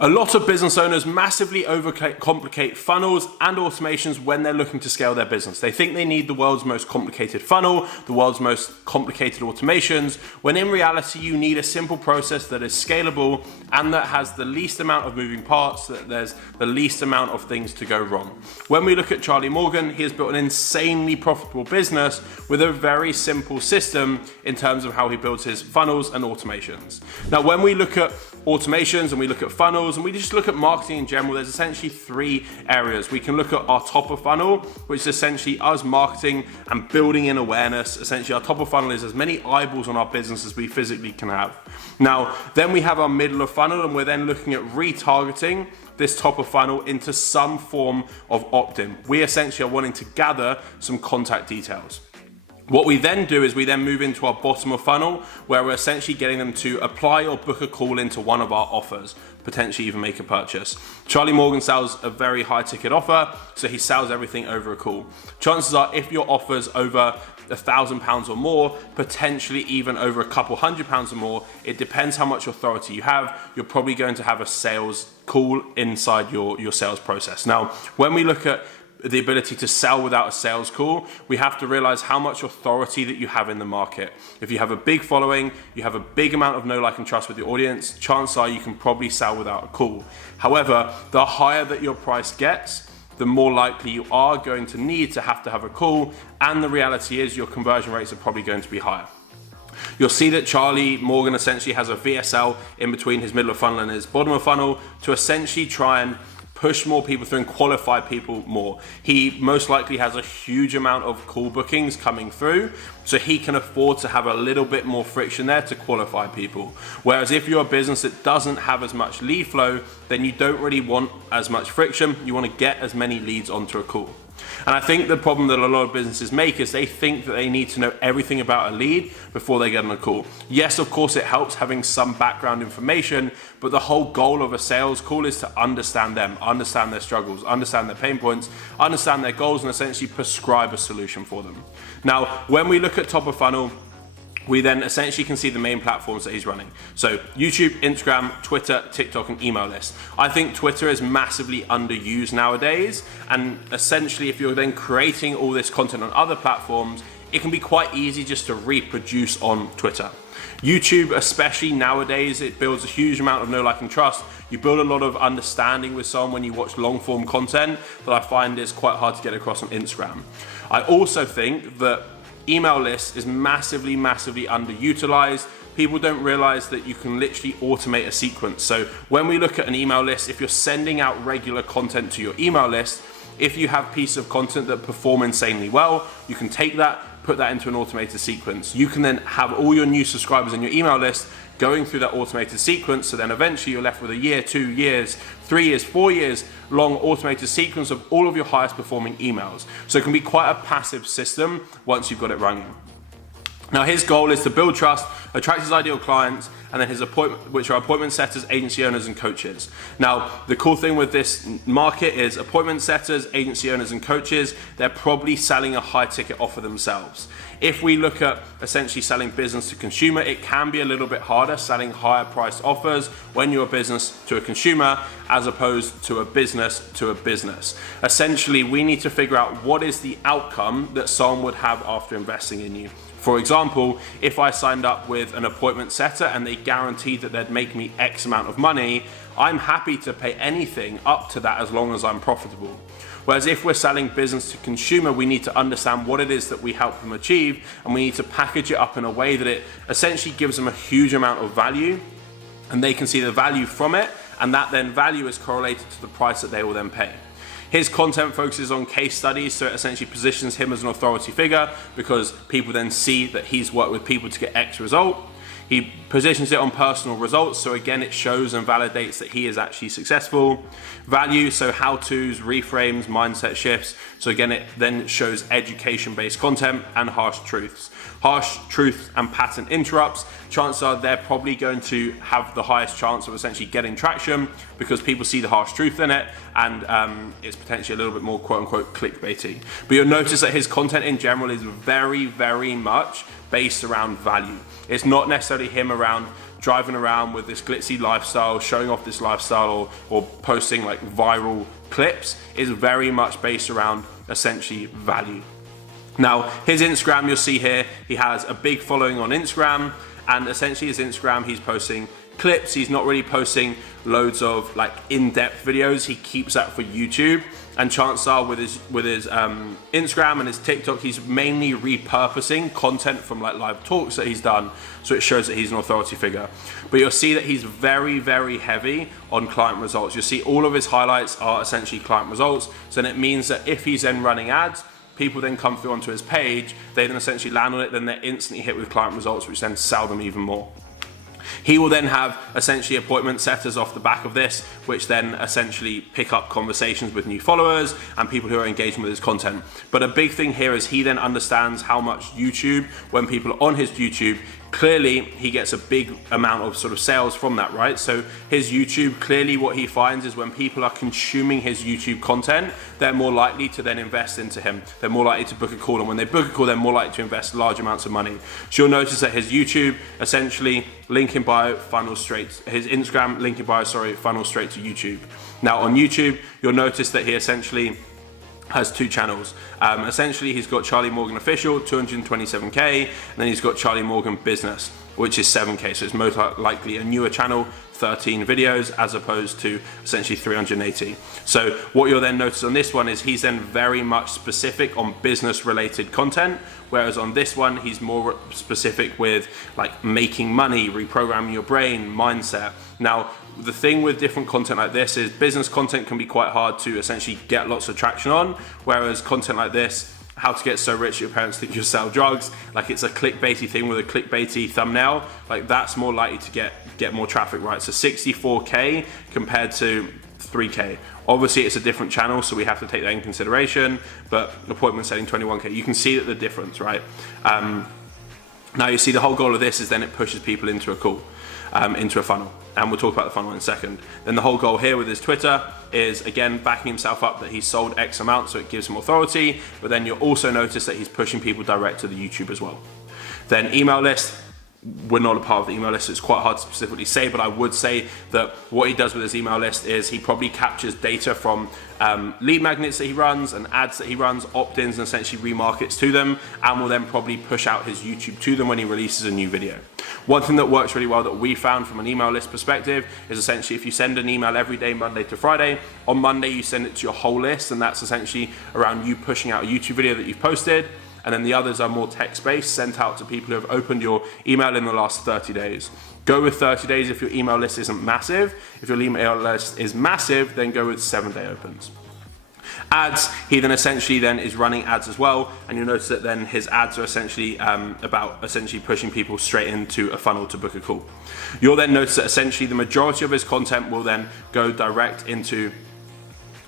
A lot of business owners massively overcomplicate funnels and automations when they're looking to scale their business. They think they need the world's most complicated funnel, the world's most complicated automations, when in reality you need a simple process that is scalable and that has the least amount of moving parts, that there's the least amount of things to go wrong. When we look at Charlie Morgan, he has built an insanely profitable business with a very simple system in terms of how he builds his funnels and automations. Now, when we look at automations and we look at funnels and we just look at marketing in general, there's essentially three areas. We can look at our top of funnel, which is essentially us marketing and building in awareness. Essentially, our top of funnel is as many eyeballs on our business as we physically can have. Now, then we have our middle of funnel, and we're then looking at retargeting this top of funnel into some form of opt-in. We essentially are wanting to gather some contact details. What we then do is we then move into our bottom of funnel, where we're essentially getting them to apply or book a call into one of our offers, potentially even make a purchase. Charlie Morgan sells a very high ticket offer, so he sells everything over a call. Chances are, if your offer's over £1,000 or more, potentially even over a couple £100 or more, it depends how much authority you have, you're probably going to have a sales call inside your sales process. Now, when we look at the ability to sell without a sales call, we have to realize how much authority that you have in the market. If you have a big following, you have a big amount of know, like, and trust with your audience, chances are you can probably sell without a call. However, the higher that your price gets, the more likely you are going to need to have a call, and the reality is your conversion rates are probably going to be higher. You'll see that Charlie Morgan essentially has a VSL in between his middle of funnel and his bottom of funnel to essentially try and push more people through and qualify people more. He most likely has a huge amount of call bookings coming through, so he can afford to have a little bit more friction there to qualify people. Whereas if you're a business that doesn't have as much lead flow, then you don't really want as much friction. You want to get as many leads onto a call. And I think the problem that a lot of businesses make is they think that they need to know everything about a lead before they get on a call. Yes, of course, it helps having some background information, but the whole goal of a sales call is to understand them, understand their struggles, understand their pain points, understand their goals, and essentially prescribe a solution for them. Now, when we look at top of funnel, we then essentially can see the main platforms that he's running. So YouTube, Instagram, Twitter, TikTok, and email list. I think Twitter is massively underused nowadays. And essentially, if you're then creating all this content on other platforms, it can be quite easy just to reproduce on Twitter. YouTube, especially nowadays, it builds a huge amount of know, like, and trust. You build a lot of understanding with someone when you watch long form content that I find is quite hard to get across on Instagram. I also think that email list is massively underutilized. People don't realize that you can literally automate a sequence. So when we look at an email list, if you're sending out regular content to your email list, if you have pieces of content that perform insanely well, you can take that, put that into an automated sequence. You can then have all your new subscribers in your email list going through that automated sequence, so then eventually you're left with a year, 2 years, 3 years, 4 years long automated sequence of all of your highest performing emails. So it can be quite a passive system once you've got it running. Now, his goal is to build trust, attract his ideal clients, and then his which are appointment setters, agency owners, and coaches. Now, the cool thing with this market is appointment setters, agency owners, and coaches, they're probably selling a high ticket offer themselves. If we look at essentially selling business to consumer, it can be a little bit harder selling higher priced offers when you're a business to a consumer as opposed to a business to a business. Essentially, we need to figure out what is the outcome that someone would have after investing in you. For example, if I signed up with an appointment setter and they guaranteed that they'd make me X amount of money, I'm happy to pay anything up to that as long as I'm profitable. Whereas if we're selling business to consumer, we need to understand what it is that we help them achieve, and we need to package it up in a way that it essentially gives them a huge amount of value, and they can see the value from it, and that then value is correlated to the price that they will then pay. His content focuses on case studies, so it essentially positions him as an authority figure because people then see that he's worked with people to get X result. He positions it on personal results, so again, it shows and validates that he is actually successful. Value, so how-tos, reframes, mindset shifts. So again, it then shows education-based content. And harsh truths. Harsh truths and pattern interrupts. Chances are they're probably going to have the highest chance of essentially getting traction because people see the harsh truth in it, and it's potentially a little bit more quote-unquote clickbaity. But you'll notice that his content in general is very much based around value. It's not necessarily him around driving around with this glitzy lifestyle, showing off this lifestyle, or posting like viral clips is very much based around essentially value. Now, his Instagram, you'll see here, he has a big following on Instagram, and essentially his Instagram, he's posting clips. He's not really posting loads of like in-depth videos. He keeps that for YouTube, and chances are with his Instagram and his TikTok, he's mainly repurposing content from like live talks that he's done, so it shows that he's an authority figure. But you'll see that he's very, very heavy on client results. You'll see all of his highlights are essentially client results, so then it means that if he's then running ads, people then come through onto his page, they then essentially land on it, then they're instantly hit with client results, which then sell them even more. He will then have essentially appointment setters off the back of this, which then essentially pick up conversations with new followers and people who are engaging with his content. But a big thing here is he then understands how much YouTube, when people are on his YouTube, clearly he gets a big amount of sort of sales from that, right? So his YouTube, clearly what he finds is when people are consuming his YouTube content, they're more likely to then invest into him. They're more likely to book a call, and when they book a call, they're more likely to invest large amounts of money. So you'll notice that his YouTube, essentially link in bio, funnels straight, his Instagram, link in bio, sorry, funnels straight to YouTube. Now on YouTube, you'll notice that he essentially has two channels. Essentially, he's got Charlie Morgan Official, 227K, and then he's got Charlie Morgan Business, which is 7K. So it's most likely a newer channel, 13 videos, as opposed to essentially 380. So what you'll then notice on this one is he's then very much specific on business related content, whereas on this one, he's more specific with like making money, reprogramming your brain, mindset. Now, the thing with different content like this is business content can be quite hard to essentially get lots of traction on, whereas content like this, how to get so rich your parents think you sell drugs, like it's a clickbaity thing with a clickbaity thumbnail, like that's more likely to get more traffic, right? So 64K compared to 3K. Obviously it's a different channel, so we have to take that in consideration, but appointment setting 21K, you can see that the difference, right? Now you see the whole goal of this is then it pushes people into a call, into a funnel. And we'll talk about the funnel in a second. Then the whole goal here with his Twitter is, again, backing himself up that he's sold X amount, so it gives him authority, but then you'll also notice that he's pushing people direct to the YouTube as well. Then email list, we're not a part of the email list, so it's quite hard to specifically say, but I would say that what he does with his email list is he probably captures data from lead magnets that he runs and ads that he runs, opt-ins, and essentially remarkets to them, and will then probably push out his YouTube to them when he releases a new video. One thing that works really well that we found from an email list perspective is essentially if you send an email every day, Monday to Friday, on Monday you send it to your whole list, and that's essentially around you pushing out a YouTube video that you've posted, and then the others are more text-based, sent out to people who have opened your email in the last 30 days. Go with 30 days if your email list isn't massive. If your email list is massive, then go with 7-day opens. Ads, he then essentially then is running ads as well, and you'll notice that then his ads are essentially about essentially pushing people straight into a funnel to book a call. You'll then notice that essentially the majority of his content will then go direct into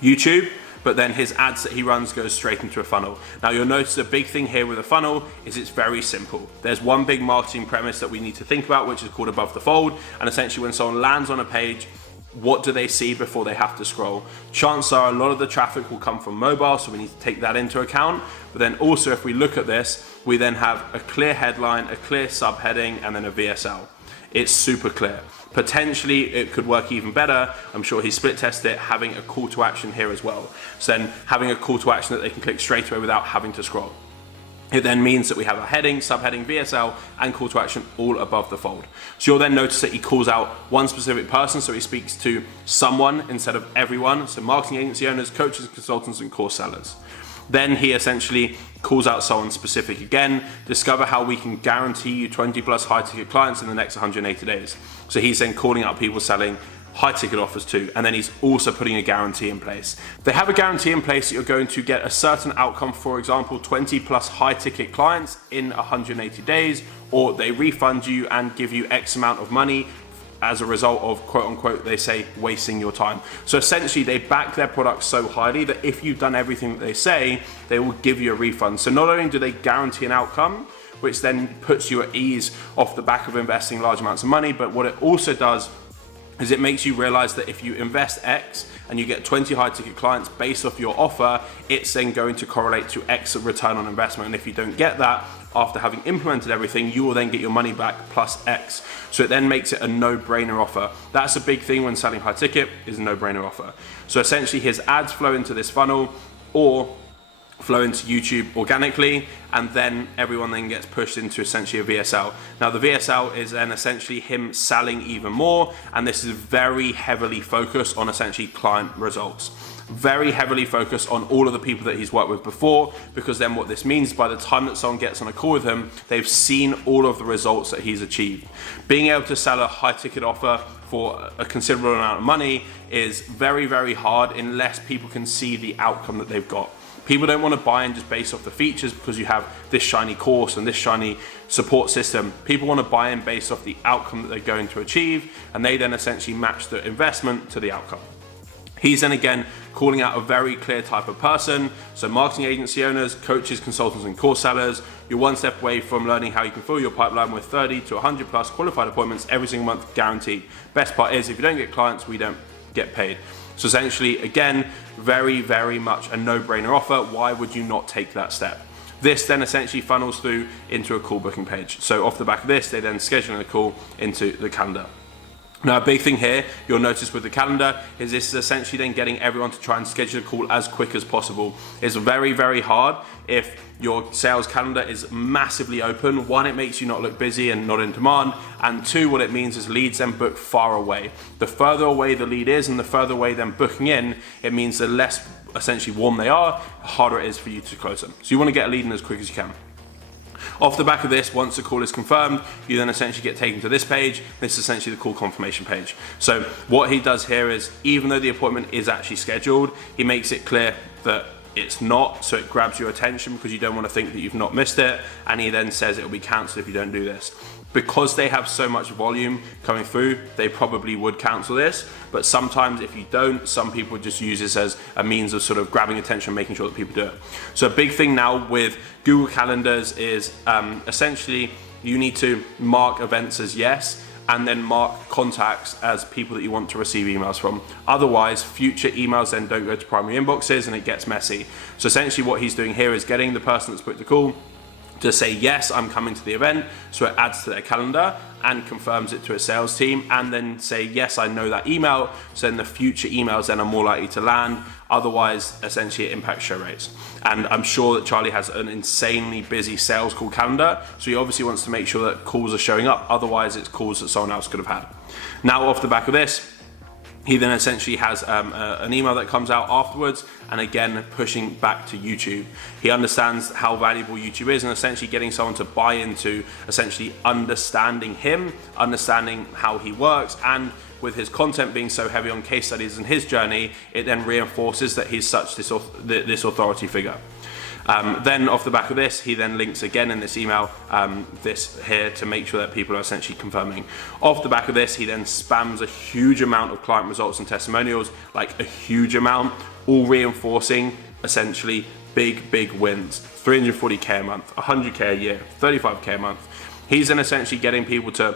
YouTube, but then his ads that he runs goes straight into a funnel. Now you'll notice the big thing here with a funnel is it's very simple. There's one big marketing premise that we need to think about, which is called above the fold, and essentially when someone lands on a page, what do they see before they have to scroll? Chances are a lot of the traffic will come from mobile, so we need to take that into account. But then also if we look at this, we then have a clear headline, a clear subheading, and then a VSL. It's super clear. Potentially it could work even better. I'm sure he split tested it, having a call to action here as well. So then having a call to action that they can click straight away without having to scroll. It then means that we have a heading, subheading, VSL, and call to action all above the fold. So you'll then notice that he calls out one specific person, so he speaks to someone instead of everyone, so marketing agency owners, coaches, consultants, and course sellers. Then he essentially calls out someone specific again, discover how we can guarantee you 20 plus high ticket clients in the next 180 days. So he's then calling out people selling high ticket offers too, and then he's also putting a guarantee in place. They have a guarantee in place that you're going to get a certain outcome, for example, 20 plus high ticket clients in 180 days, or they refund you and give you X amount of money as a result of, quote unquote, they say, wasting your time. So essentially they back their products so highly that if you've done everything that they say, they will give you a refund. So not only do they guarantee an outcome, which then puts you at ease off the back of investing large amounts of money, but what it also does is it makes you realize that if you invest X and you get 20 high ticket clients based off your offer, it's then going to correlate to X return on investment. And if you don't get that, after having implemented everything, you will then get your money back plus X. So it then makes it a no-brainer offer. That's a big thing when selling high ticket, is a no-brainer offer. So essentially his ads flow into this funnel or flow into YouTube organically, and then everyone then gets pushed into essentially a VSL. Now the VSL is then essentially him selling even more, and this is very heavily focused on essentially client results. Very heavily focused on all of the people that he's worked with before, because then what this means, by the time that someone gets on a call with him, they've seen all of the results that he's achieved. Being able to sell a high ticket offer for a considerable amount of money is very, very hard unless people can see the outcome that they've got. People don't want to buy in just based off the features because you have this shiny course and this shiny support system. People want to buy in based off the outcome that they're going to achieve, and they then essentially match the investment to the outcome. He's then again calling out a very clear type of person. So marketing agency owners, coaches, consultants, and course sellers. You're one step away from learning how you can fill your pipeline with 30 to 100 plus qualified appointments every single month, guaranteed. Best part is, if you don't get clients, we don't get paid. So essentially, again, very, very much a no-brainer offer. Why would you not take that step? This then essentially funnels through into a call booking page. So off the back of this, they then schedule a call into the calendar. Now, a big thing here you'll notice with the calendar is this is essentially then getting everyone to try and schedule a call as quick as possible. It's very, very hard if your sales calendar is massively open. One, it makes you not look busy and not in demand. And two, what it means is leads then book far away. The further away the lead is and the further away them booking in, it means the less essentially warm they are, the harder it is for you to close them. So you want to get a lead in as quick as you can. Off the back of this, once the call is confirmed, you then essentially get taken to this page. This is essentially the call confirmation page. So what he does here is, even though the appointment is actually scheduled, he makes it clear that it's not, so it grabs your attention because you don't want to think that you've not missed it, and he then says it will be cancelled if you don't do this. Because they have so much volume coming through, they probably would cancel this, but sometimes if you don't, some people just use this as a means of sort of grabbing attention, making sure that people do it. So a big thing now with Google Calendars is essentially you need to mark events as yes, and then mark contacts as people that you want to receive emails from. Otherwise, future emails then don't go to primary inboxes and it gets messy. So essentially what he's doing here is getting the person that's booked the call to say, yes, I'm coming to the event, so it adds to their calendar and confirms it to a sales team, and then say, yes, I know that email, so then the future emails then are more likely to land. Otherwise, essentially it impacts show rates. And I'm sure that Charlie has an insanely busy sales call calendar, so he obviously wants to make sure that calls are showing up, otherwise it's calls that someone else could have had. Now, off the back of this, he then essentially has an email that comes out afterwards, and again pushing back to YouTube. He understands how valuable YouTube is, and essentially getting someone to buy into essentially understanding him, understanding how he works, and with his content being so heavy on case studies and his journey, it then reinforces that he's such this authority figure. Then off the back of this, he then links again in this email, this here, to make sure that people are essentially confirming. Off the back of this, he then spams a huge amount of client results and testimonials, like a huge amount, all reinforcing essentially big wins. 340K a month, 100K a year, 35K a month. He's then essentially getting people to,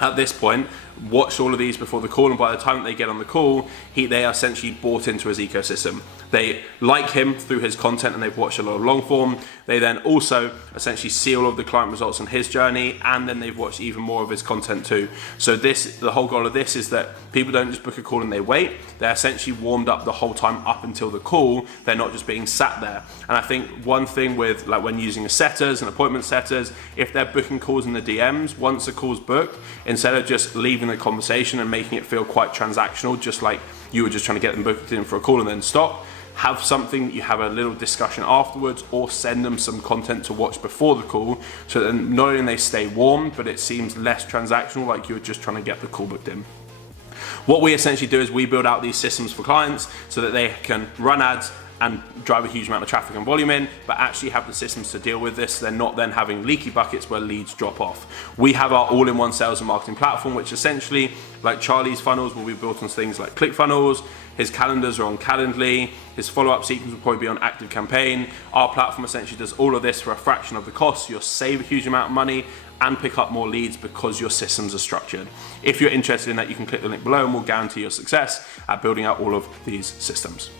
at this point, watch all of these before the call, and by the time that they get on the call, they are essentially bought into his ecosystem. They like him through his content and they've watched a lot of long form. They then also essentially see all of the client results on his journey, and then they've watched even more of his content too. So the whole goal of this is that people don't just book a call and they wait. They're essentially warmed up the whole time up until the call. They're not just being sat there. And I think one thing with, like, when using setters and appointment setters, if they're booking calls in the DMs, once a call's booked, instead of just leaving the conversation and making it feel quite transactional, just like you were just trying to get them booked in for a call and then stop, have something that you have a little discussion afterwards, or send them some content to watch before the call, so that not only they stay warm, but it seems less transactional, like you're just trying to get the call booked in. What we essentially do is we build out these systems for clients so that they can run ads and drive a huge amount of traffic and volume in, but actually have the systems to deal with this. They're not then having leaky buckets where leads drop off. We have our all-in-one sales and marketing platform, which essentially, like Charlie's funnels, will be built on things like ClickFunnels. His calendars are on Calendly. His follow-up sequence will probably be on ActiveCampaign. Our platform essentially does all of this for a fraction of the cost. You'll save a huge amount of money and pick up more leads because your systems are structured. If you're interested in that, you can click the link below and we'll guarantee your success at building out all of these systems.